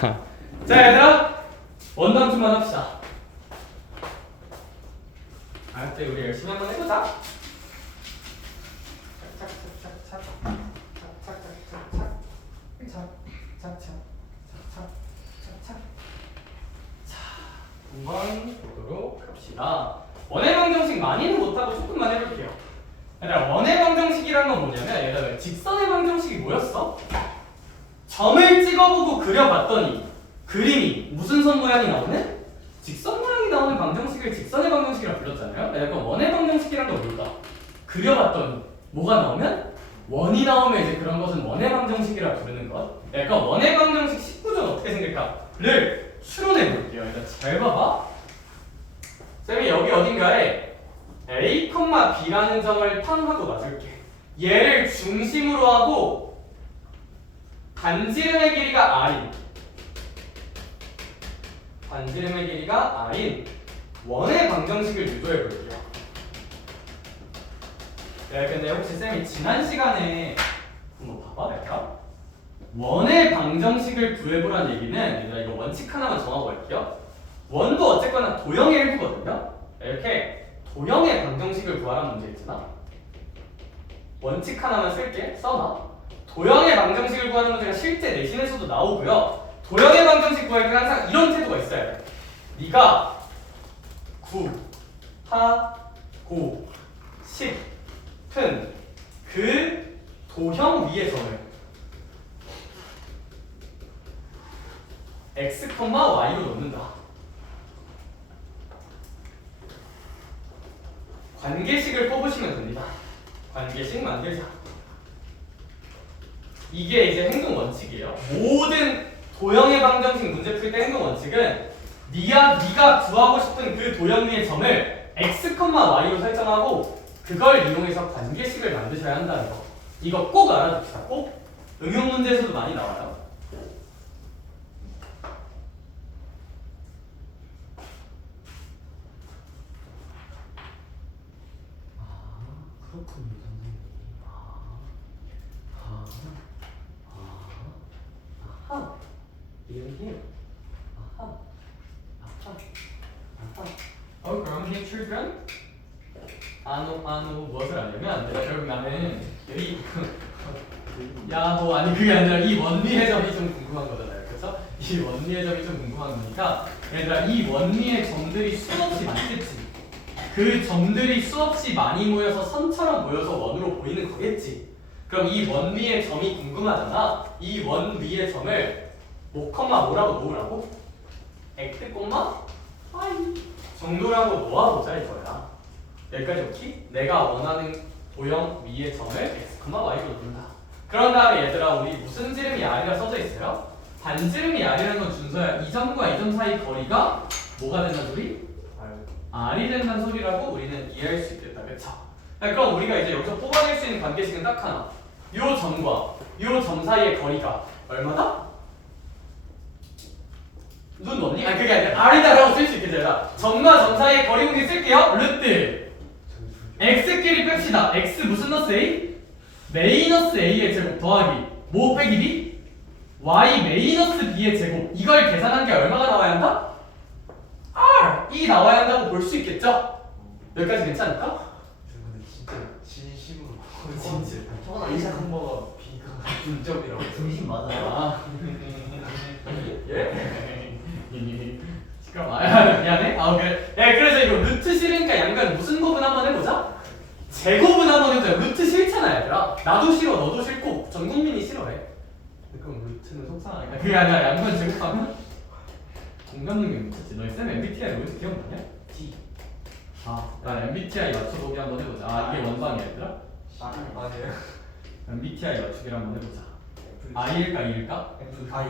자 얘들아 원방충만 합시다. 알았지? 우리 열심히 한번 해보자. 자, 한번 보도록 합시다. 원의 방정식 많이는 못하고 조금만 해볼게요. 얘들아 원의 방정식이란 건 뭐냐면 얘들아 직선의 방정식이 뭐였어? 점을 찍어보고 그려봤더니 그림이 무슨 선 모양이 나오는? 직선 모양이 나오는 방정식을 직선의 방정식이라고 불렀잖아요. 약간 원의 방정식이란 건 뭘까? 그려봤더니 뭐가 나오면? 원이 나오면 이제 그런 것은 원의 방정식이라고 부르는 것. 약간 원의 방정식 식구조는 어떻게 생길까?를 추론해 볼게요. 일단 잘 봐봐. 쌤이 여기 어딘가에 A, B라는 점을 탐하고 놔줄게. 얘를 중심으로 하고 반지름의 길이가 R인 원의 방정식을 유도해 볼게요. 네, 근데 혹시 쌤이 지난 시간에 한번 봐봐, 내가 원의 방정식을 구해보란 얘기는 얘들아 이거 원칙 하나만 정하고 갈게요. 원도 어쨌거나 도형의 일부거든요. 이렇게 도형의 방정식을 구하라는 문제 있잖아. 원칙 하나만 쓸게, 써놔. 도형의 방정식을 구하는 문제가 실제 내신에서도 나오고요. 도형의 방정식 구할 때 항상 이런 태도가 있어야 돼. 네가 9, 하, 고, 10, 튼, 그 도형 위의 점을 x, y로 놓는다. 관계식을 뽑으시면 됩니다. 관계식 만들자. 이게 이제 행동 원칙이에요. 모든 도형의 방정식 문제 풀 때 행동 원칙은 네가 구하고 싶은 그 도형 위의 점을 x, y로 설정하고 그걸 이용해서 관계식을 만드셔야 한다는 거. 이거 꼭 알아둡시다. 꼭 응용 문제에서도 많이 나와요. 그렇군요, 선생님. 아하. 이렇게. 아하. 그럼 here children. 무엇을 하냐면 결국 나는 여기 아니 그게 아니라 이 원리의 점이 좀 궁금한 거잖아요. 그렇죠? 이 원리의 점이 좀 궁금한 거니까 얘들아 이 원리의 점들이 수없이 많겠지. 그 점들이 수없이 많이 모여서 선처럼 모여서 원으로 보이는 거겠지. 그럼 이 원위의 점이 궁금하잖아. 이 원위의 점을 뭐라고 놓으라고? x, y 정도라고 놓아보자 이거야. 여기까지 오케이? 내가 원하는 도형 위의 점을 x, y로 놓는다. 그런 다음에 얘들아 우리 무슨 지름이 r이라 써져 있어요? 반지름이 r이라는 건 준서야. 이 점과 이 점 사이 거리가 뭐가 된다는 소리? r이 된다는 소리라고 우리는 이해할 수 있겠다. 그쵸? 그럼 우리가 이제 여기서 뽑아낼 수 있는 관계식은 딱 하나. 요 점과 요 점 사이의 거리가 얼마다? 눈 넣니? 아니 그게 아니라 r이다라고 쓸 수 있겠죠. 점과 점 사이의 거리 공식 쓸게요. 루트 x끼리 뺍시다. x 무슨 넣었어 a? 마이너스 a의 제곱 더하기 뭐 빼기 b? y 마이너스 b의 제곱. 이걸 계산한 게 얼마가 나와야 한다? r이 나와야 한다고 볼 수 있겠죠? 여기까지 괜찮을까? 근데 진짜 진심으로 진짜 저거나 이사 한번가 B가 분점이라고. 중심 맞아요. 예? 그럼 미안해. 그래. 그래서 이거 루트 싫으니까 양변 무슨 곱은 한번 해보자. 제곱은 한번 해보자. 루트 싫잖아 얘들아. 나도 싫어, 너도 싫고 전 국민이 싫어해. 그럼 루트는 속상하니까. 그게 아니라 양변 제곱하면 공감 능력 미쳤지. 너희 쌤 MBTI 로이즈 기억나냐? T. 나 MBTI 맞춰보기 한번 해보자. 이게 원방이야 얘들아? 아니에요. MBTI 맞추기를 한번 해보자. I일까 E일까? I.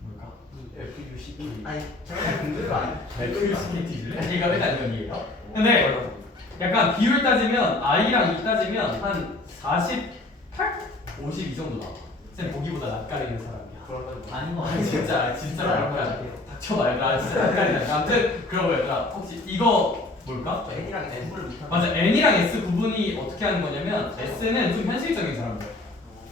뭘까? FUCK. 아니, 제가 공부를 안 해. FUCKT를? 이거 일단 이건이에요. 근데 약간 비율 따지면 I랑 E 따지면 한 48? 50 이 정도 나와. 쌤 보기보다 낯가리는 사람이야. 그러면 아닌 거 아니 진짜 그럴 거야. 닥쳐봐 얘들아. 진짜 낯가리다. 아무튼 그러고 얘들아 혹시 이거 뭘까? N이랑 N분을 못하는. 맞아. N이랑 S 구분이 어떻게 하는 거냐면 S는 좀 현실적인 사람들.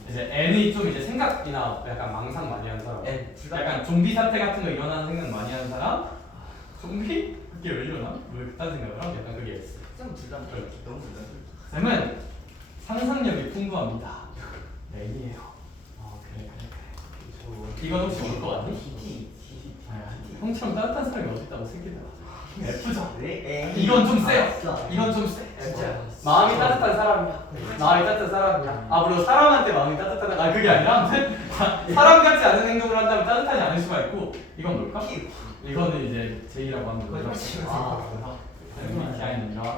이제 N이 좀 이제 생각이나 약간 망상 많이 하는 사람. N 둘다 약간 좀비 사태 같은 거 일어나는 생각 많이 하는 사람. 좀비? 그게 왜 일어나? 왜 그딴 생각을 하고 약간 그게 S. 둘다 너무 둘다 쌤은 상상력이 풍부합니다. A예요. 그래. 이건 혹시 올 거 같니? 형처럼 따뜻한 사람이 어딨다고 새끼들아. F죠? 네? 이건 좀 세요. 이건 좀 세. 진짜 마음이 따뜻한 사람이야. 마음이 따뜻한 사람이야. 물론 사람한테 마음이 따뜻하다. 그게 아니라 아무튼 사람 같지 않은 행동을 한다면 따뜻하지 않을 수가 있고. 이건 뭘까? 이거는 이제 J라고 하는 거죠. MBTI는요.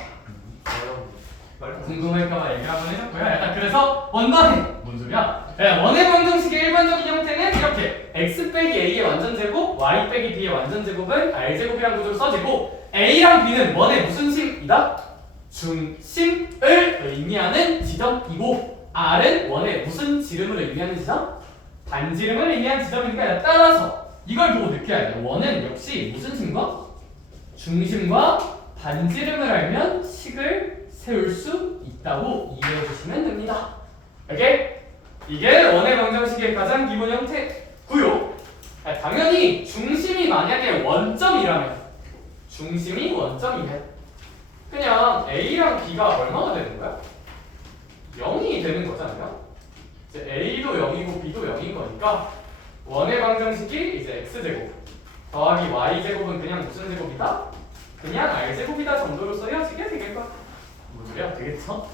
궁금할까봐 얘기 한번 해줬고요. 약간 그래서 원만해. 뭔 소리야? 원의 방정식의 일반적인 형태는 이렇게 x 빼기 a의 완전제곱, y 빼기 b의 완전제곱은 r제곱이라는 구조로 써지고 a랑 b는 원의 무슨 심이다? 중심을 의미하는 지점이고 r은 원의 무슨 지름을 의미하는 지점? 반지름을 의미하는 지점이니까 따라서 이걸 보고 느껴야 돼요. 원은 역시 무슨 심과? 중심과 반지름을 알면 식을 세울 수 있다고 이해해 주시면 됩니다. 오케이? 이게 원의 방정식의 가장 기본 형태고요. 당연히 중심이 만약에 원점이라면 중심이 원점이면 그냥 A랑 B가 얼마가 되는 거야? 0이 되는 거잖아요. 이제 A도 0이고 B도 0인 거니까 원의 방정식이 이제 X제곱 더하기 Y제곱은 그냥 무슨 제곱이다? 그냥 R제곱이다 정도로 써야지게 되겠다. 뭔 소리야? 되겠어?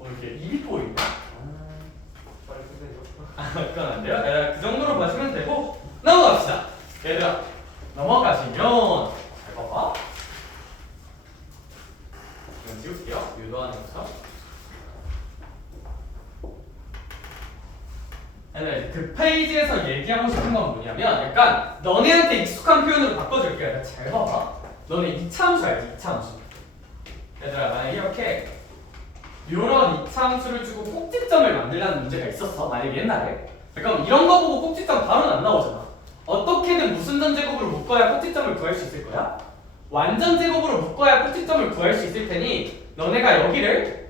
이렇게 입이 보이네? 빨리 끝내줘. 그건 안 돼요? 그 정도로 봐주면 되고 넘어갑시다. 얘들아 넘어가시면 잘 봐봐. 이건 지울게요. 유도하는 거죠. 얘들아 그 페이지에서 얘기하고 싶은 건 뭐냐면 약간 너네한테 익숙한 표현으로 바꿔줄게. 얘들아 잘 봐봐. 너네 이차함수 알지? 이차함수. 얘들아 만약에 이렇게 이런 이차함수를 주고 꼭지점을 만들라는 문제가 있었어. 만약에 옛날에. 그럼 이런 거 보고 꼭지점 바로는 안 나오잖아. 어떻게든 무슨 전제곱으로 묶어야 꼭지점을 구할 수 있을 거야? 완전 제곱으로 묶어야 꼭지점을 구할 수 있을 테니 너네가 여기를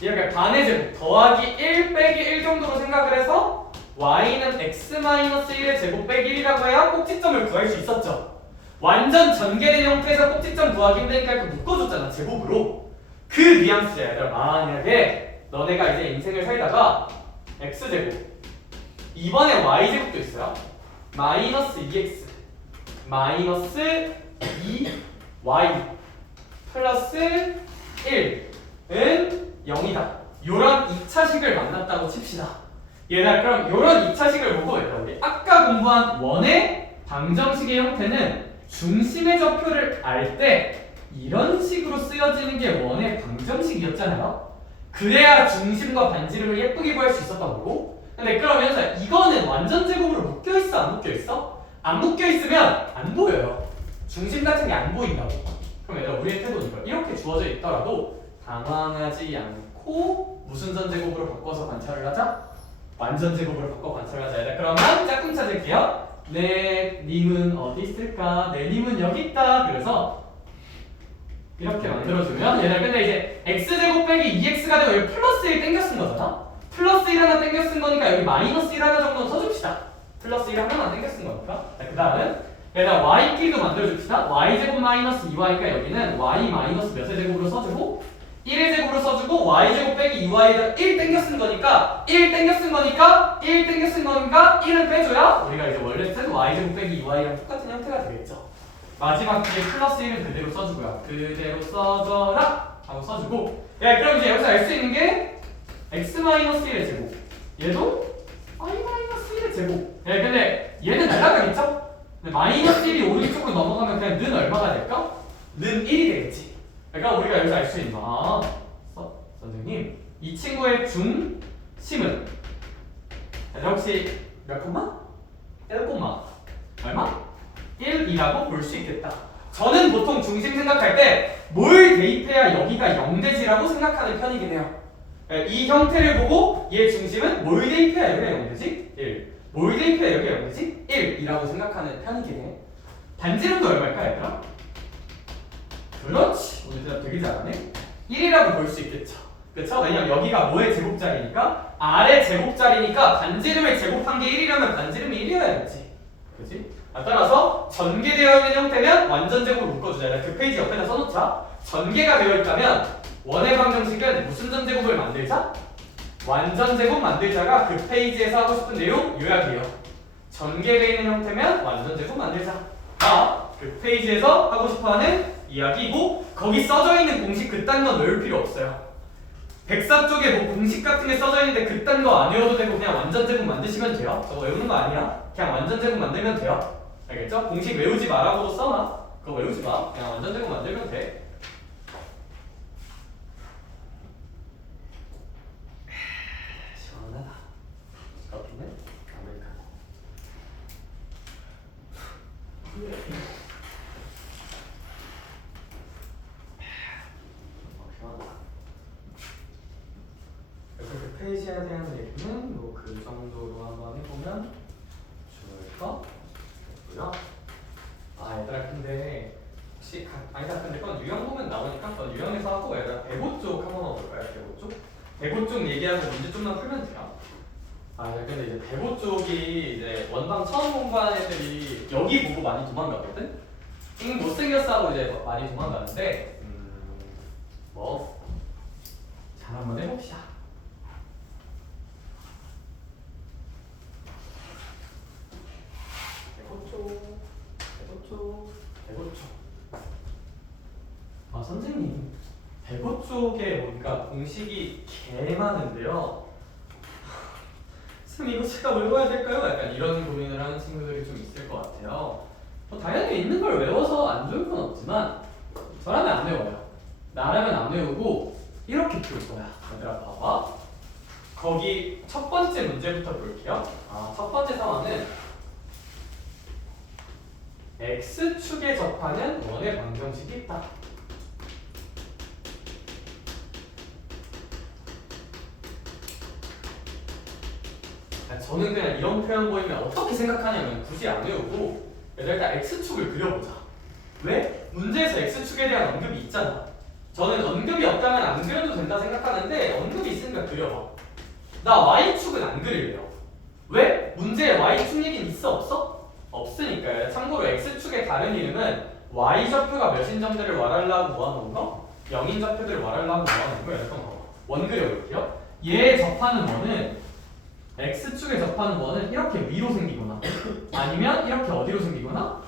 이렇게 반의 제곱 더하기 1 빼기 1 정도로 생각을 해서 y는 x-1의 제곱 빼기 1이라고 해야 꼭지점을 구할 수 있었죠. 완전 전개된 형태에서 꼭지점 구하기 힘드니까 이렇게 묶어줬잖아. 제곱으로. 그 뉘앙스야. 얘들아 만약에 너네가 이제 인생을 살다가 x제곱 이번에 y제곱도 있어요. 마이너스 2x 마이너스 2y 플러스 1은 0이다. 요런 2차식을 만났다고 칩시다. 얘들아 그럼 요런 2차식을 보고 얘들아 우리 아까 공부한 원의 방정식의 형태는 중심의 좌표를 알 때 이런 식으로 쓰여지는 게 원의 방정식이었잖아요. 그래야 중심과 반지름을 예쁘게 구할 수 있었던 거고. 근데 그러면서 이거는 완전 제곱으로 묶여있어 안 묶여있어? 안 묶여있으면 안 보여요. 중심 같은 게 안 보인다고. 그럼 얘들아 우리의 태도는 이거 이렇게 주어져 있더라도 당황하지 않고 무슨 전제곱으로 바꿔서 관찰을 하자? 완전 제곱으로 바꿔 관찰을 하자. 얘들아 그러면 짝꿍 찾을게요. 내 님은 어디 있을까? 내 님은 여기 있다. 그래서 이렇게 만들어주면 얘들아 근데 이제 x제곱 빼기 2x가 되고 여기 플러스 1 땡겨 쓴 거잖아? 플러스 1 하나 땡겨 쓴 거니까 여기 마이너스 1 하나 정도는 써줍시다. 플러스 1 하나만 땡겨 쓴 거니까. 그 다음은 얘들아 y끼리도 만들어줍시다. y제곱 마이너스 2y니까 여기는 y 마이너스 몇의 제곱으로 써주고 1의 제곱으로 써주고 y제곱 빼기 2y에다 1 땡겨 쓴 거니까 1 땡겨 쓴 거니까 1 땡겨 쓴 거니까 1은 빼줘야 우리가 이제 원래 쓴 y제곱 빼기 2y랑 똑같은 형태가 되겠죠. 마지막 뒤에 플러스 1은 그대로 써주고요. 그대로 써줘라 하고 써주고 그럼 이제 여기서 알 수 있는 게 x-1의 제곱 얘도 y-1의 제곱 근데 얘는 날아가겠죠? 근데 마이너스 1이 오른쪽으로 넘어가면 그냥 는 얼마가 될까? 는 1이 되겠지. 그러니까 우리가 여기서 알 수 있는 선생님 이 친구의 중심은 혹시 몇 콤마? 1 콤마 얼마? 1이라고 볼 수 있겠다. 저는 보통 중심 생각할 때 뭘 대입해야 여기가 0되지라고 생각하는 편이긴 해요. 이 형태를 보고 얘 중심은 뭘 대입해야 여기가 0되지? 1. 뭘 대입해야 여기가 0되지? 1이라고 생각하는 편이긴 해. 반지름도 얼마일까 얘들아? 그렇지. 우리 대답 되게 잘하네. 1이라고 볼 수 있겠죠. 그쵸? 왜냐면 여기가 뭐의 제곱자리니까? R의 제곱자리니까 반지름을 제곱한 게 1이라면 반지름이 1이어야겠지. 그치? 따라서 전개되어 있는 형태면 완전 제곱을 묶어주자. 그 페이지 옆에다 써놓자. 전개가 되어 있다면 원의 방정식은 무슨 전제곱을 만들자? 완전 제곱 만들자가 그 페이지에서 하고 싶은 내용 요약이에요. 전개되어 있는 형태면 완전 제곱 만들자. 그 페이지에서 하고 싶어하는 이야기고 거기 써져 있는 공식 그딴 건 외울 필요 없어요. 백사 쪽에 뭐 공식 같은 게 써져 있는데 그딴 거 안 외워도 되고 그냥 완전 제곱 만드시면 돼요. 저거 외우는 거 아니야. 그냥 완전 제곱 만들면 돼요. 알겠죠? 공식 외우지 마라고도 써놔. 그거 외우지 마. 그냥 완전 제곱 만들면 돼. 시원하다. 커피는 아메리카노. 시원하다. 그래서 그 페이지에 대한 얘기는 뭐 그 정도로 한번 해보면 좋을 것 같고요. 얘들아 근데 혹시 아니다 근데 그건 유형 보면 나오니까 그건 유형에서 하고 얘들아 배고 쪽 한번 해볼까요? 배고 쪽? 배고 쪽 얘기하고 문제 좀만 풀면 돼요. 근데 이제 배고 쪽이 이제 원방 처음 공부하는 애들이 여기 보고 많이 도망가거든? 못생겼어 하고 이제 많이 도망가는데 잘 한번 해봅시다. 대고 쪽. 선생님, 대고 쪽에 보니까 공식이 개 많은데요. 선생님 이거 제가 외워야 될까요? 약간 이런 고민을 하는 친구들이 좀 있을 것 같아요. 당연히 있는 걸 외워서 안 좋을 건 없지만 저라면 안 외워요. 나라면 안 외우고 이렇게 풀 거야. 얘들아 봐봐. 거기 첫 번째 문제부터 볼게요. 첫 번째 상황은 X축에 접하는 원의 방정식이 있다. 저는 그냥 이런 표현 보이면 어떻게 생각하냐면 굳이 안 외우고 일단 X축을 그려보자. 왜? 문제에서 X축에 대한 언급이 있잖아. 저는 언급이 없다면 안 그려도 된다 생각하는데 언급이 있으니까 그려봐. 나 Y축은 안 그릴래요. 왜? 문제에 Y축 얘기는 있어 없어? 없으니까요. 참고로 X축의 다른 이름은 Y좌표가 몇인 점들을 말하려고 모아놓은 거? 0인 좌표들을 말하려고 모아놓은 거? 약간 원 그려볼게요. 얘에 접하는 원은 X축에 접하는 원은 이렇게 위로 생기거나 아니면 이렇게 어디로 생기거나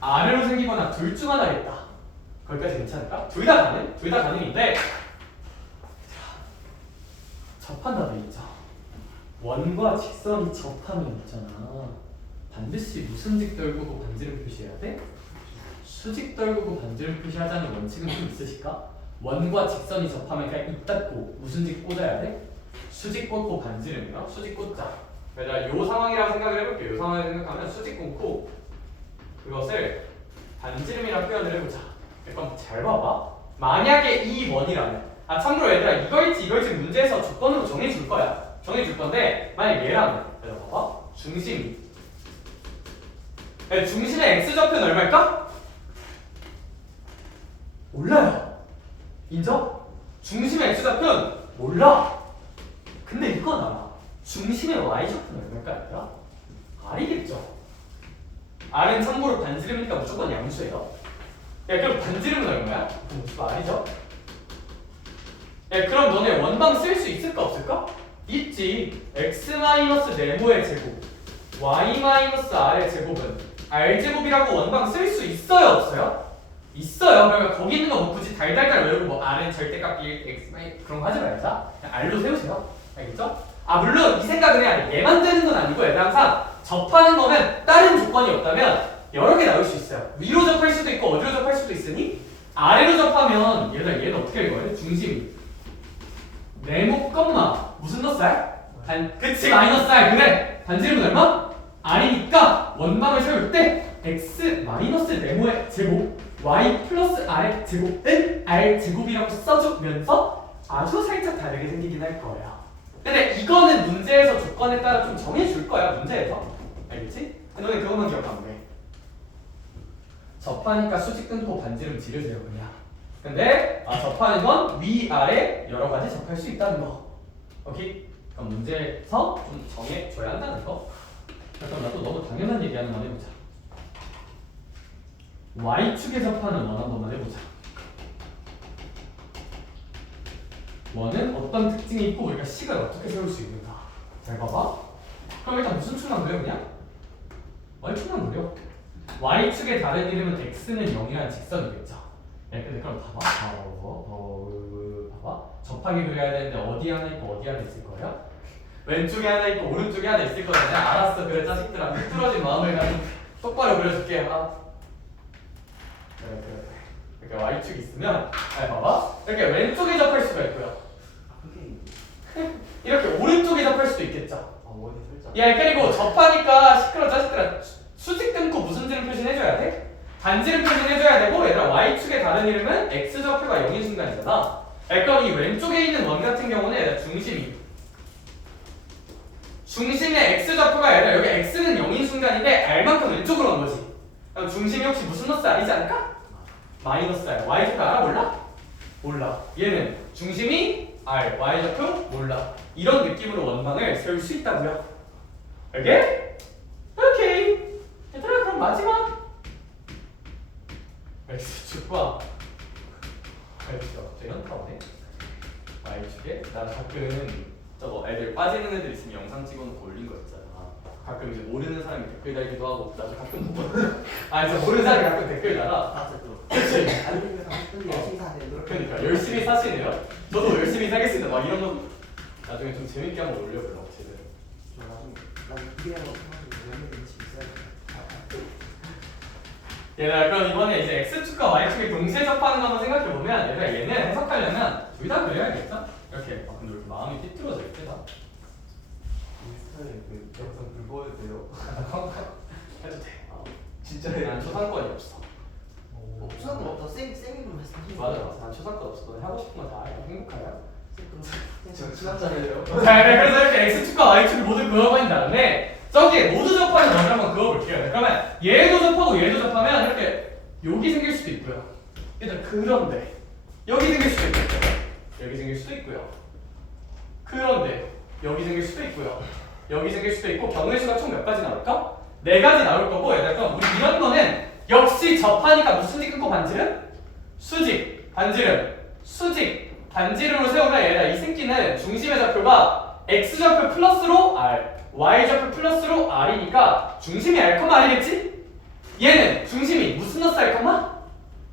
아래로 생기거나 둘 중 하나겠다. 거기까지 괜찮을까? 둘 다 가능? 둘 다 가능인데 접한다 돼 있죠. 원과 직선이 접하면 있잖아. 반드시 무슨 직 떨구고 반지름 표시해야 돼? 수직 떨구고 반지름 표시하자는 원칙은 좀 있으실까? 원과 직선이 접하면 그냥 입 닫고 무슨 직 꽂아야 돼? 수직 꽂고 반지름이요? 수직 꽂자. 그래서 요 상황이라고 생각을 해볼게요. 요 상황을 생각하면 수직 꽂고 그것을 반지름이라고 표현을 해보자. 그럼 잘 봐봐. 만약에 이 원이라면 참고로 얘들아 이거일지 문제에서 조건으로 정해줄 거야. 정해줄 건데 만약 얘라면 그래서 봐봐. 중심의 X좌표는 얼마일까? 몰라요. 인정? 중심의 X좌표는 몰라. 근데 이건 알아. 중심의 Y좌표는 얼마일까 얘들아? R이겠죠. R은 참고로 반지름이니까 무조건 양수예요. 그럼 반지름은 얼마야? 그럼 무조건 R이죠. 그럼 너네 원방 쓸 수 있을까 없을까? 있지. X-네모의 제곱 Y-R의 제곱은 R제곱이라고 원방 쓸 수 있어요 없어요? 있어요. 그러니까 거기 있는 거 뭐 굳이 달달달 외우고 뭐 R은 절대값 1, X, 그런 거 하지 말자. 그냥 R로 세우세요. 알겠죠? 물론 이 생각은 해야 돼. 얘만 되는 건 아니고 얘들 항상 접하는 거면 다른 조건이 없다면 여러 개 나올 수 있어요. 위로 접할 수도 있고 어디로 접할 수도 있으니 아래로 접하면 얘는 어떻게 읽어요? 중심 네모 껌마 무슨 넛살? 그치 마이너스 R. 그래 반지름은 얼마? R이니까 원방을 세울 때 X 마이너스 네모의 제곱 Y 플러스 R의 제곱은 R 제곱이라고 써주면서 아주 살짝 다르게 생기긴 할 거예요. 근데 이거는 문제에서 조건에 따라 좀 정해줄 거야. 문제에서 알겠지? 너네 그것만 기억하면 돼. 접하니까 수직 끊고 반지름 지르세요 그냥. 근데 접하는 건 위아래 여러 가지 접할 수 있다는 거. 오케이? 그럼 문제에서 좀 정해줘야 한다는 거. 그럼 나 또 너무 당연한 얘기 하나만 해보자. Y축에 접하는 원 한 번만 해보자. 원은 어떤 특징이 있고 우리가 식을 어떻게 세울 수 있는가. 잘 봐봐. 그럼 일단 무슨 축만 그려 그냥? Y축만 그려. Y축의 다른 이름은 X는 0이라는 직선이겠죠. 근데 그럼 봐봐. 봐봐. 접하기 그려야 되는데 어디 하나 있고 어디 하나 있을 거예요? 왼쪽에 하나 있고 오른쪽에 하나 있을 거야. 그냥 알았어. 그래 자식들아. 삐뚤어진 마음을 가지고 똑바로 그려줄게. 그래. 이렇게 Y축이 있으면 봐봐. 이렇게 왼쪽에 접할 수가 있고요. 이렇게 오른쪽에 접할 수도 있겠죠. 원이 살짝. 야 그리고 접하니까 시끄러 자식들아. 수직 끊고 무슨 지름 표시는 해줘야 돼? 반지름 표시는 해줘야 되고 얘들아 Y축의 다른 이름은 X좌표가 0인 순간이잖아. 그럼 이 왼쪽에 있는 원 같은 경우는 얘들아 중심의 X좌표가 얘들아 여기 X는 0인 순간인데 R만큼 왼쪽으로 온 거지. 그럼 중심이 혹시 무슨 노스 R이지 않을까? 마이너스 R. Y좌표 알아? 몰라. 얘는 중심이 R, Y좌표 몰라. 이런 느낌으로 원방을 세울 수 있다고요. 오케이. 얘들아 그럼 마지막 X축과 Y축 현타 오네. Y축에 나 가끔 저거 애들 빠지는 애들 있으면 영상 찍어놓고 올린 거 있잖아. 가끔 이제 모르는 사람이 댓글 달기도 하고 나도 가끔 보거든. 진짜 모르는 사람이 가끔 댓글 달아. 그치? 열심히 사세요. 그러니까 열심히 사시네요. 저도 열심히 사겠습니다. 막 이런 거 나중에 좀 재밌게 한번 올려보려고 제대로. 얘들아 그럼 이번에 이제 X축과 Y축이 동시에 접하는 거 한번 생각해보면 얘들아 얘는 해석하려면 둘 다 그려야겠죠? 이렇게 근데 왜 이렇게 마음이 삐뚤어져 있지? 인스타에 그 영상 불보여도 돼요? 해도 돼. 진짜요? 난 초상권이 없어. 없어도 없어. 쌤이면 사실. 맞아. 난 초상권 없어. 너 하고 싶은 거 다 해. 행복하냐? 저 친한자래요. 자, 그래서 이렇게 X축과 Y축을 모두 그어버린 다음에 저기에 모두 접하는 원을 한번 그어볼게요. 그러면 얘도 접하고 얘도 접하면 이렇게 여기 생길 수도 있고요. 일단 그런데 여기 생길 수도 있고요. 여기 생길 수도 있고요. 그런데 여기 생길 수도 있고요. 여기 생길 수도 있고 경우의 수가 총 몇 가지 나올까? 4가지 나올 거고 얘들아 우리 이런 거는 역시 접하니까 무슨 지 끊고 반지름? 수직, 반지름, 수직, 반지름으로 세우면 얘들아 이 새끼는 중심의 좌표가 X좌표 플러스로 R, Y좌표 플러스로 R이니까 중심이 R, R이겠지? 얘는 중심이 무슨 너스 R,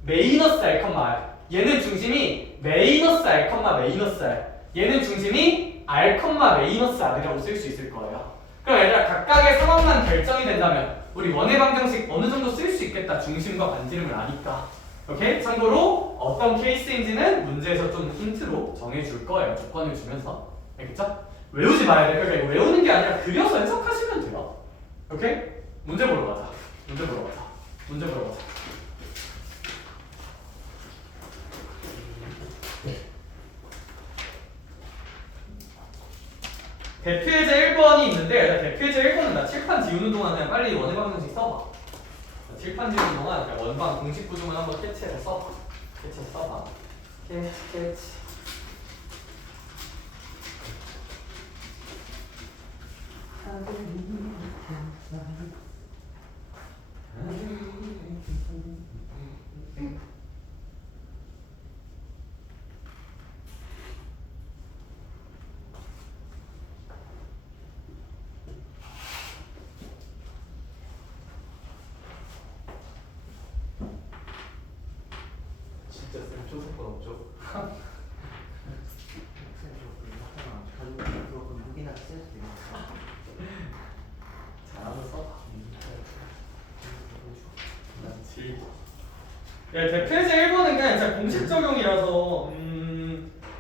메이너스 R, R. 얘는 중심이 마이너스 R, 마이너스 R. 얘는 중심이 R, 마이너스 R이라고 쓸 수 있을 거예요. 그럼 얘들아 각각의 상황만 결정이 된다면 우리 원의 방정식 어느 정도 쓸 수 있겠다. 중심과 반지름을 아니까. 오케이? 참고로 어떤 케이스인지는 문제에서 좀 힌트로 정해줄 거예요. 조건을 주면서. 알겠죠? 외우지 말아야 돼. 그러니까 이거 외우는 게 아니라 그려서 해석하시면 돼요. 오케이? 문제 보러 가자. 문제 보러 가자. 대표예제 1번이 있는데 대표예제 1번은 나 칠판 지우는 동안 그냥 빨리 원의 방정식 써봐. 칠판 지우는 동안 그냥 원방 공식 구조만 한번 캐치해서 써봐. 캐치. 진짜 쌤 초상권 없죠? 잘하면 써봐. 야, 대표제 1번은 그냥 진짜 공식 적용이라서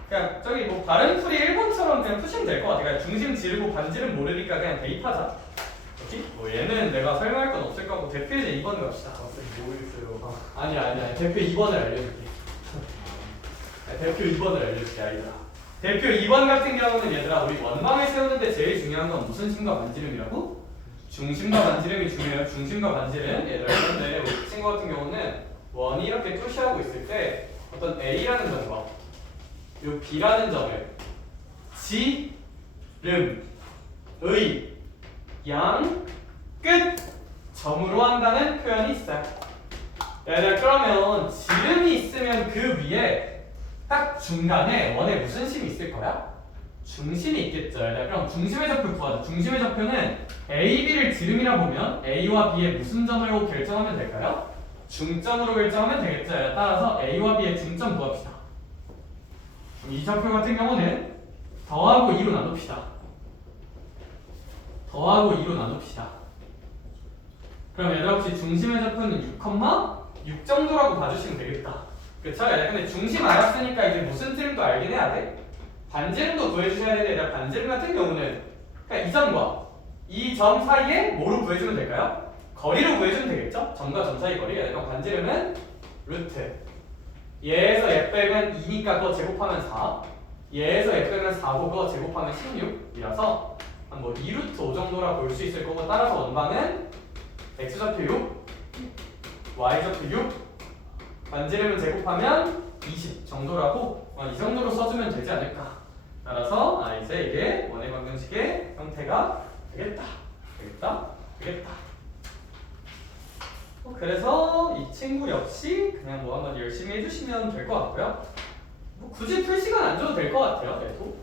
그냥 저기 뭐 다른 풀이 1번처럼 그냥 푸시면 될 것 같아. 그냥 중심 지르고 반지름 모르니까 그냥 대입하자. 오케이? 뭐 얘는 내가 설명할 건 없을 거고 대표제 2번 갑시다. 쌤 모르겠어요. 아니야. 대표 2번을 알려줄게. 대표 2번을 알려줄게 아이들아. 대표 2번 같은 경우는 얘들아 우리 원방을 세우는데 제일 중요한 건 무슨 심과 반지름이라고? 중심과 반지름이 중요해요. 중심과 반지름. 얘들아 그런데 우리 친구 같은 경우는 원이 이렇게 표시하고 있을 때 어떤 A라는 점과 요 B라는 점을 지름의 양 끝 점으로 한다는 표현이 있어요. 얘들아 그러면 지름이 있으면 그 위에 딱 중간에 원에 무슨 심이 있을 거야? 중심이 있겠죠. 얘들아 그럼 중심의 좌표 구하자. 중심의 좌표는 A, B를 지름이라 보면 A와 B의 무슨 점으로 결정하면 될까요? 중점으로 결정하면 되겠죠. 얘들아 따라서 A와 B의 중점 구합시다. 이 좌표 같은 경우는 더하고 2로 나눕시다. 더하고 2로 나눕시다. 그럼 얘들아 혹시 중심의 좌표는 6, 정도라고 봐주시면 되겠다. 그쵸? 얘들아 근데 중심 알았으니까 이제 무슨 지름도 알긴 해야 돼. 반지름도 구해주셔야 되는데 얘들아 반지름 같은 경우는 그러니까 이 점과 이 점 사이에 뭐로 구해주면 될까요? 거리로 구해주면 되겠죠? 점과 점 사이 거리. 얘들아 반지름은 루트 얘에서 얘 빼면 2니까 그거 제곱하면 4 얘에서 얘 빼면 4고 그거 제곱하면 16이라서 한 뭐 2루트 5 정도라 볼 수 있을 거고 따라서 원방은 x좌표 6 y좌표 6 반지름을 제곱하면 20 정도라고 이 정도로 써주면 되지 않을까. 따라서 이제 이게 원의 방정식의 형태가 되겠다. 그래서 이 친구 역시 그냥 뭐 한번 열심히 해주시면 될 것 같고요. 뭐 굳이 풀 시간 안 줘도 될 것 같아요. 그래도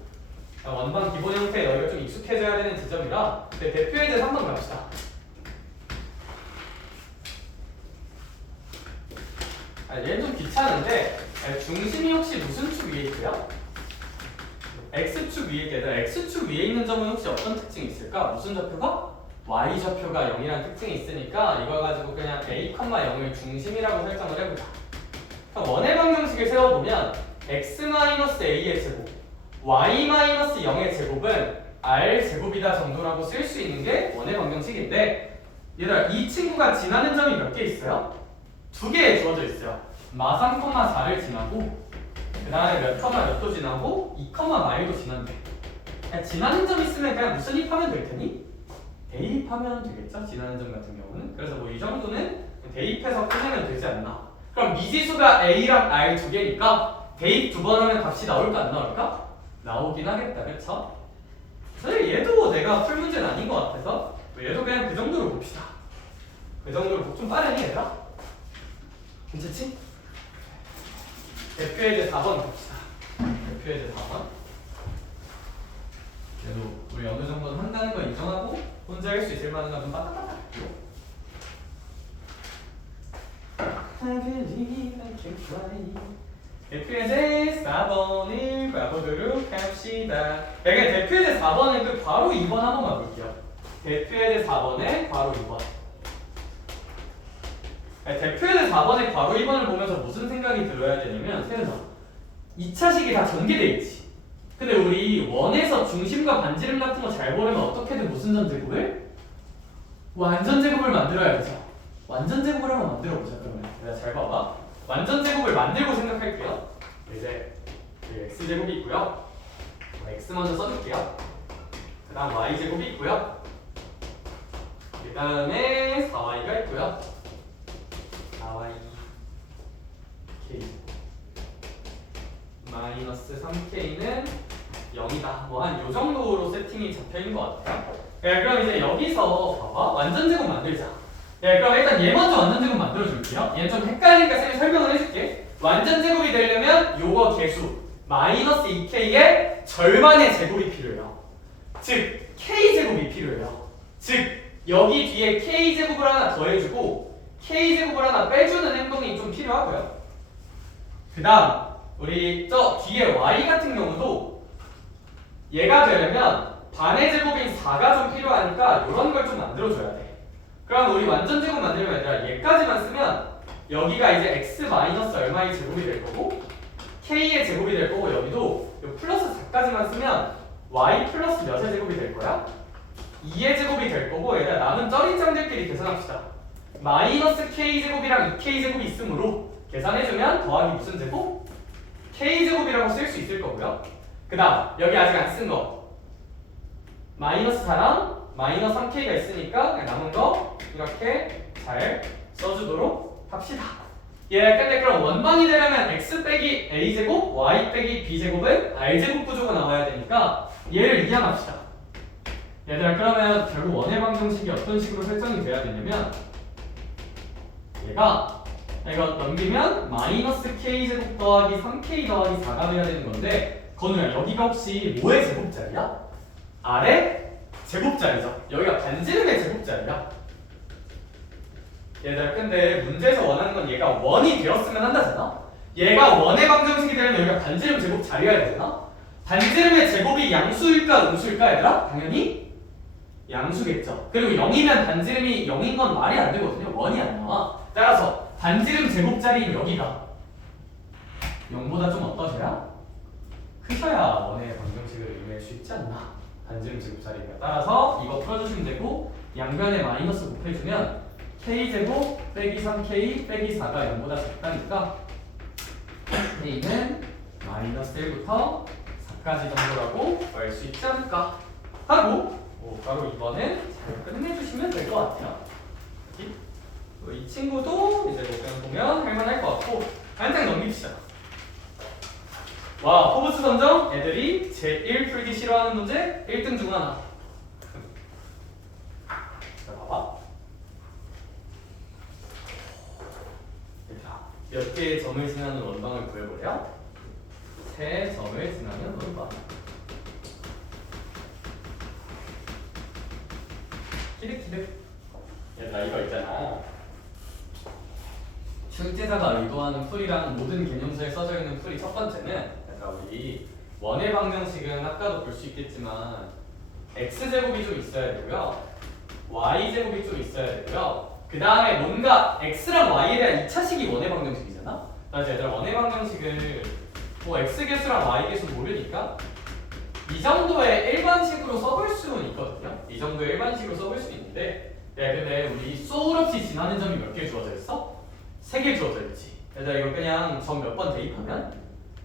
원방 기본 형태에 너희가 좀 익숙해져야 되는 지점이라 대표에 대해서 한번 갑시다. 얘는 좀 귀찮은데 중심이 혹시 무슨 축 위에 있어요? X축 위에 있게 되다. X축 위에 있는 점은 혹시 어떤 특징이 있을까? 무슨 좌표가? Y좌표가 0이라는 특징이 있으니까 이걸 가지고 그냥 A, 0을 중심이라고 설정을 해보자. 원의 방정식을 세워보면 X-A의 제곱 Y-0의 제곱은 R제곱이다 정도라고 쓸 수 있는 게 원의 방정식인데 얘들아 이 친구가 지나는 점이 몇 개 있어요? 2개 주어져 있어요. 마 3,4를 지나고 그 다음에 몇 도 지나고 2,마일도 지난대. 지나는 점 있으면 그냥 무슨 입하면 될 테니? 대입하면 되겠죠? 지나는 점 같은 경우는. 그래서 뭐 이 정도는 대입해서 끝내면 되지 않나. 그럼 미지수가 A랑 R 2개니까 대입 2번 하면 값이 나올까 안 나올까? 나오긴 하겠다. 그쵸? 사실 얘도 내가 풀 문제는 아닌 것 같아서 얘도 그냥 그 정도로 봅시다. 그 정도로 좀 빠르니 얘들아? 괜찮지? 대표 예제 4번 봅시다. 대표 예제 4번. 그래도 우리 어느 정도는 한다는 거 인정하고 혼자 할 수 있을 만한 건 좀 빠딱빠딱 할게요. 대표 예제 4번을 봐보도록 합시다. 그러니까 대표 예제 4번은 그 바로 2번 한번 가볼게요. 대표 예제 4번에 바로 2번. 대표에서 4번의 괄호 2번을 보면서 무슨 생각이 들어야 되냐면 세연아 2차식이 다 전개돼 있지. 근데 우리 원에서 중심과 반지름 같은 거 잘 보려면 어떻게든 무슨 전제곱을? 완전 제곱을 만들어야 되죠. 완전 제곱을 한번 만들어 보자. 그러면 내가 잘 봐봐. 완전 제곱을 만들고 생각할게요. 이제 x 제곱이 있고요. x 먼저 써줄게요. 그 다음 y 제곱이 있고요. 그 다음에 4y가 있고요. 4y k 마이너스 3k는 0이다. 뭐 한 요 정도로 세팅이 잡혀있는 것 같아요. 그럼 이제 여기서 봐봐. 완전 제곱 만들자. 그럼 일단 얘 먼저 완전 제곱 만들어줄게요. 얘는 좀 헷갈리니까 쌤이 설명을 해줄게. 완전 제곱이 되려면 요거 개수 마이너스 2k의 절반의 제곱이 필요해요. 즉 k제곱이 필요해요. 즉 여기 뒤에 k제곱을 하나 더해주고 k제곱을 하나 빼주는 행동이 좀 필요하고요. 그 다음 우리 저 뒤에 y 같은 경우도 얘가 되려면 반의 제곱인 4가 좀 필요하니까 이런 걸 좀 만들어줘야 돼. 그럼 우리 완전 제곱 만들면 얘들아 얘까지만 쓰면 여기가 이제 x 마이너스 얼마의 제곱이 될 거고 k의 제곱이 될 거고 여기도 요 플러스 4까지만 쓰면 y 플러스 몇의 제곱이 될 거야? 2의 제곱이 될 거고 얘들아 남은 쩌리짱들끼리 계산합시다. 마이너스 k제곱이랑 2k제곱이 있으므로 계산해주면 더하기 무슨 제곱? k제곱이라고 쓸 수 있을 거고요. 그 다음 여기 아직 안 쓴 거 마이너스 4랑 마이너스 3k가 있으니까 그냥 남은 거 이렇게 잘 써주도록 합시다. 근데 그럼 원방이 되려면 x 빼기 a제곱, y 빼기 b제곱은 r제곱 구조가 나와야 되니까 얘를 이항합시다. 얘들아 그러면 결국 원의 방정식이 어떤 식으로 설정이 돼야 되냐면 얘가 이거 넘기면 마이너스 k제곱 더하기 3k 더하기 4가 돼야 되는 건데 건우야 여기가 혹시 뭐의 제곱자리야? 아래 제곱자리죠. 여기가 반지름의 제곱자리야. 얘들아 근데 문제에서 원하는 건 얘가 원이 되었으면 한다잖아. 얘가 원의 방정식이 되려면 여기가 반지름 제곱 자리여야 되잖아. 반지름의 제곱이 양수일까 음수일까 얘들아? 당연히 양수겠죠. 그리고 0이면 반지름이 0인 건 말이 안 되거든요. 원이 안 나와. 따라서 반지름 제곱자리인 여기가 0보다 좀 어떠셔야? 크셔야 원의 방정식을 의미할 수 있지 않나. 반지름 제곱자리가. 따라서 이거 풀어주시면 되고 양변에 마이너스 곱해주면 k제곱 빼기 3k 빼기 4가 0보다 작다니까 k는 마이너스 1부터 4까지 정도라고 구할 수 있지 않을까 하고 바로 이번엔 잘 끝내주시면 될 것 같아요. 이 친구도 이제 그냥 보면 할만할 것 같고 한 장 넘깁시다. 와 포브스 선정 애들이 제1 풀기 싫어하는 문제 1등 중 하나. 자 봐봐. 몇 개의 점을 지나는 원방을 구해보래요? 3점을 지나는 원방. 키득키득. 얘들아 이거 있잖아. 출제자가 의도하는 풀이라는 모든 개념서에 써져 있는 풀이 첫 번째는 얘들아 우리 원의 방정식은 아까도 볼 수 있겠지만 x제곱이 좀 있어야 되고요. y제곱이 좀 있어야 되고요. 그 다음에 뭔가 x랑 y에 대한 2차식이 원의 방정식이잖아? 그래서 얘들아 원의 방정식을 뭐 x계수랑 y계수 모르니까 이 정도의 일반식으로 써볼 수는 있거든요. 이 정도의 일반식으로 써볼 수 있는데 근데 우리 소울 없이 지나는 점이 몇 개 주어져 있어? 3개 주어져 있지. 얘들아 이거 그냥 점 몇 번 대입하면?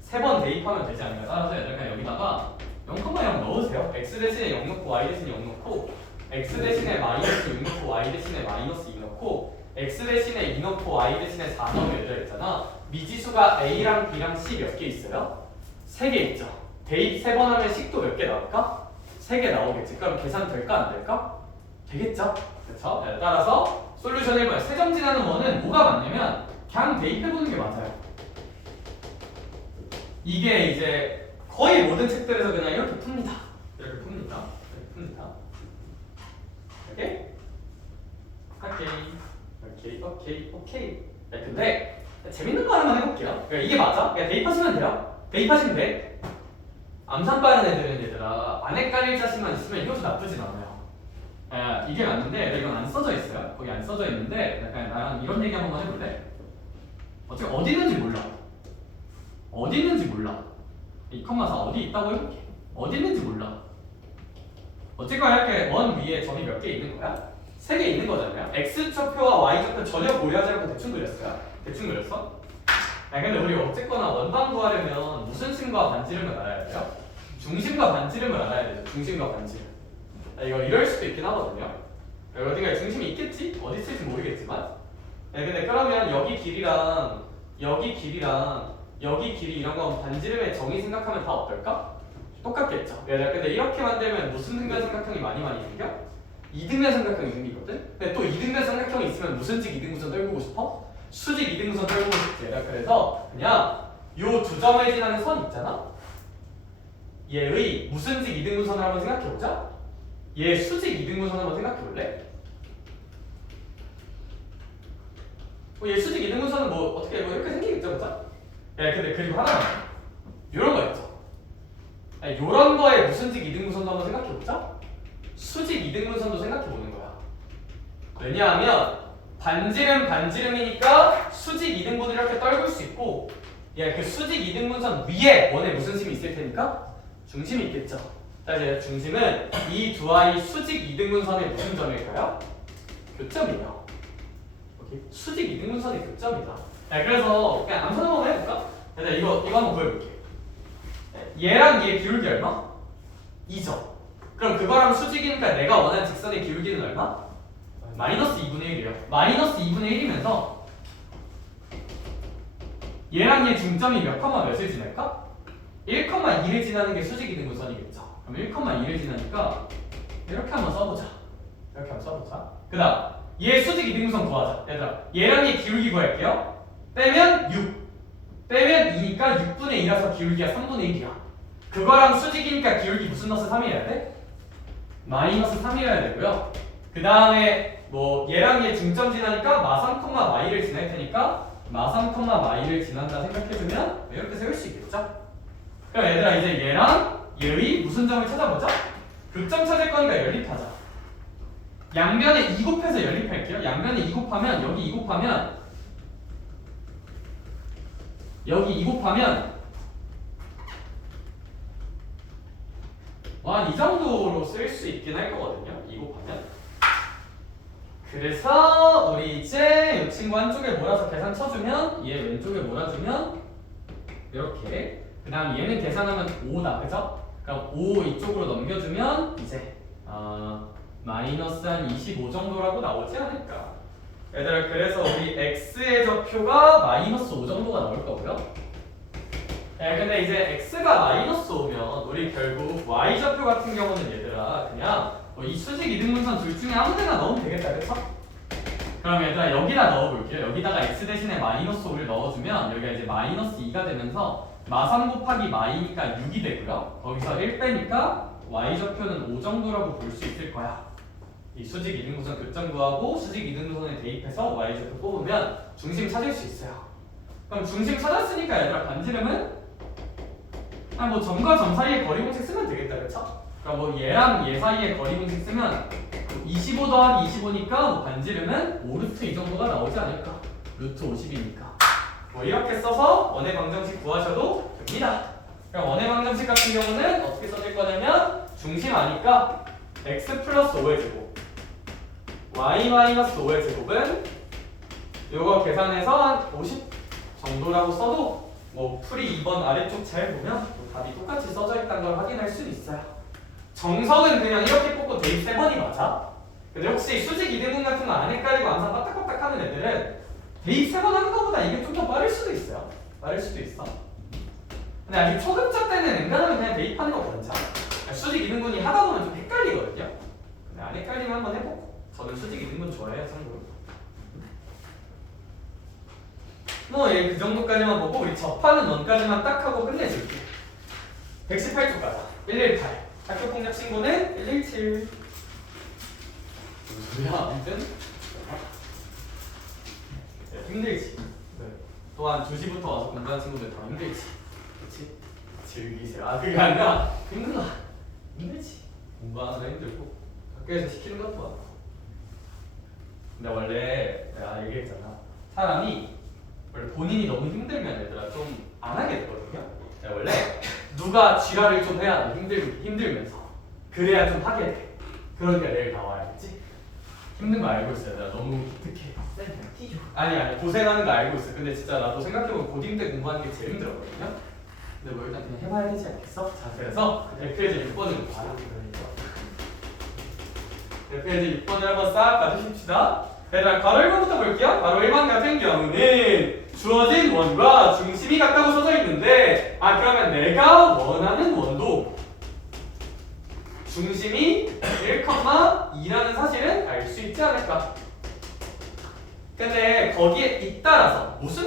3번 대입하면 되지 않을까? 따라서 얘들아 그냥 여기다가 0,0 넣으세요. x 대신에 0 넣고 y 대신에 0 넣고 x 대신에 마이너스 6 넣고 y 대신에 마이너스 2 넣고 x 대신에 2 넣고 y 대신에 4 넣으면 얘들아 있잖아. 미지수가 a랑 b랑 c 몇 개 있어요? 3개 있죠. 대입 3번 하면 식도 몇 개 나올까? 3개 나오겠지. 그럼 계산 될까 안 될까? 되겠죠? 그렇죠? 따라서 솔루션 1번 세점 지나는 원은 뭐가 맞냐면 그냥 대입해보는 게 맞아요. 이게 이제 거의 모든 책들에서 그냥 이렇게 풉니다. 이렇게 풉니다. 이렇게 풉니다. 이렇게? 오케이. 근데 재밌는 거 하나만 해볼게요. 그러니까 이게 맞아? 그냥 대입하시면 돼요. 대입하시면 돼. 암산 빠른 애들은 얘들아 안 헷갈릴 자신만 있으면 이것도 나쁘진 않아요. 이게 맞는데 이건 안 써져 있어요. 거기 안 써져 있는데 약간 나랑 이런 얘기 한번 해볼래? 어차피 어디 있는지 몰라. 어디 있는지 몰라. 이 컴마 4 어디 있다고 해볼게. 어디 있는지 몰라. 어쨌거나 이렇게 원 위에 점이 몇 개 있는 거야? 3개 있는 거잖아요. x좌표와 y좌표 전혀 고려하지 않고 대충 그렸어요. 대충 그렸어? 근데 우리 어쨌거나 원방 구하려면 무슨 심과 반지름을 알아야 돼요? 중심과 반지름을 알아야 돼요. 중심과 반지름. 이거 이럴 수도 있긴 하거든요. 어딘가에 중심이 있겠지? 어디 있을지 모르겠지만. 근데 그러면 여기 길이랑 여기 길이랑 여기 길이 이런 거 반지름의 정의 생각하면 다 어떨까? 똑같겠죠. 근데 이렇게 만들면 무슨 등변 삼각형이 많이 생겨? 이등변 삼각형이 생기거든? 근데 또 이등변 삼각형이 있으면 무슨 직 이등분선 떨구고 싶어? 수직 이등분선 떨구고 싶지. 그래서 그냥 요 두 점을 지나는 선 있잖아? 얘의 무슨 직 이등분선을 한번 생각해보자. 얘 수직 이등분선 한번 생각해볼래? 얘 수직 이등분선은 뭐 어떻게 뭐 이렇게 생기겠죠, 그죠? 근데 그리고 하나 요런 거 있죠. 요런 거에 무슨 직 이등분선도 한번 생각해보자. 수직 이등분선도 생각해보는 거야. 왜냐하면 반지름이니까 수직 이등분을 이렇게 떨굴 수 있고 그 수직 이등분선 위에 원에 무슨 심이 있을 테니까 중심이 있겠죠. 이제 중심은 이 두 아이 수직 이등분선의 무슨 점일까요? 교점이에요. 오케이. 수직 이등분선의 교점이다. 그래서 그냥 암산 한번 해볼까? 이거 한번 보여볼게. 얘랑 얘 기울기 얼마? 2죠. 그럼 그거랑 수직이니까 내가 원하는 직선의 기울기는 얼마? 마이너스 2분의 1이에요. 마이너스 2분의 1이면서 얘랑 얘 중점이 몇 컴마 몇을 지날까? 1,2를 지나는 게 수직 이등분선이겠죠. 그럼 1,2를 지나니까 이렇게 한번 써보자. 이렇게 한번 써보자. 그 다음 얘 수직 이등분선 구하자. 얘들아 얘랑 얘 기울기 구할게요. 빼면 6 빼면 2니까 6분의 2라서 기울기가 3분의 1이야. 그거랑 수직이니까 기울기 무슨 너스 3이어야 돼? 마이너스 3이어야 되고요. 그 다음에 뭐 얘랑 얘 중점 지나니까 마3, 마이를 지날 테니까 마3, 마이를 지난다 생각해주면 이렇게 세울 수 있겠죠? 그럼 얘들아 이제 얘랑 얘의 무슨 점을 찾아보자. 극점 찾을 거니까 연립하자. 양변에 2 곱해서 연립할게요. 양변에 2 곱하면 여기 2 곱하면 여기 2 곱하면 이 정도로 쓸 수 있긴 할 거거든요. 2 곱하면. 그래서 우리 이제 이 친구 한쪽에 몰아서 계산 쳐주면 얘 왼쪽에 몰아주면 이렇게. 그 다음 얘는 계산하면 5다. 그죠? 그럼 5 이쪽으로 넘겨주면 이제 마이너스 한 25 정도라고 나오지 않을까. 얘들아 그래서 우리 x의 좌표가 마이너스 5 정도가 나올 거고요. 근데 이제 x가 마이너스 5면 우리 결국 y 좌표 같은 경우는 얘들아 그냥 이 수직 이등분선 둘 중에 아무 데나 넣으면 되겠다. 그쵸? 그럼 얘들아 여기다 넣어볼게요. 여기다가 x 대신에 마이너스 5를 넣어주면 여기가 이제 마이너스 2가 되면서 마3 곱하기 마이니까 6이 되고요. 거기서 1 빼니까 y 좌표는 5 정도라고 볼 수 있을 거야. 이 수직 이등분선 교점 구하고 수직 이등분선에 대입해서 y 좌표 뽑으면 중심 찾을 수 있어요. 그럼 중심 찾았으니까 얘들아 반지름은 뭐 점과 점 사이의 거리 공식 쓰면 되겠다. 그쵸? 그러니까 뭐 얘랑 얘 사이의 거리 공식 쓰면 25 더하기 25니까 뭐 반지름은 5루트 이 정도가 나오지 않을까. 루트 50이니까 뭐 이렇게 써서 원의 방정식 구하셔도 됩니다. 그럼 원의 방정식 같은 경우는 어떻게 써질 거냐면 중심 아니까 x 플러스 5의 제곱 y 마이너스 5의 제곱은 요거 계산해서 한 50 정도라고 써도 뭐 풀이 2번 아래쪽 잘 보면 뭐 답이 똑같이 써져 있다는 걸 확인할 수 있어요. 정석은 그냥 이렇게 뽑고 대입 3번이 맞아. 근데 혹시 수직 이등분 같은 거 안 헷갈리고 항상 빠딱빠딱 하는 애들은 대입 3번 하는 거보다 이게 좀 더 빠를 수도 있어요. 빠를 수도 있어. 근데 아직 초급자 때는 웬간하면 그냥 대입하는 거 괜찮아. 수직 이등분이 하다 보면 좀 헷갈리거든요. 근데 안 헷갈리면 한번 해보고. 저는 수직 이등분 좋아해요, 참고로. 뭐 얘 그 정도까지만 보고 우리 접하는 원까지만 딱 하고 끝내줄게. 118쪽 가자. 118. 학교 폭력 신고는 117. 무슨 소리야? 아무튼 힘들지. 네. 또한 2시부터 와서 공부하는 친구들 더 힘들지. 그렇지? 즐기세요. 그게 아니라 힘들어. 힘들지. 공부하는 거 힘들고 학교에서 시키는 것도 많고. 근데 원래 내가 얘기했잖아. 사람이 원래 본인이 너무 힘들면 얘들아 좀 안 하게 되거든요. 원래 누가 쥐라를 좀 해야 돼. 힘들면서 그래야 좀 하게 돼. 그러니까 내일 나와야겠지. 힘든 거 알고 있어. 얘들아 너무 기특해. 아니 고생하는 거 알고 있어. 근데 진짜 나도 생각해보면 고딩 때 공부하는 게 제일 힘들었거든요. 근데 뭐 일단 그냥 해봐야 되지 않겠어? 자 그래서 FLG 6번을 봐라. FLG 6번을 한번 싹 봐주십시다. 얘들아 괄호 1번부터 볼게요. 괄호 1번 같은 경우는 주어진 원과 중심이 같다고 써져 있는데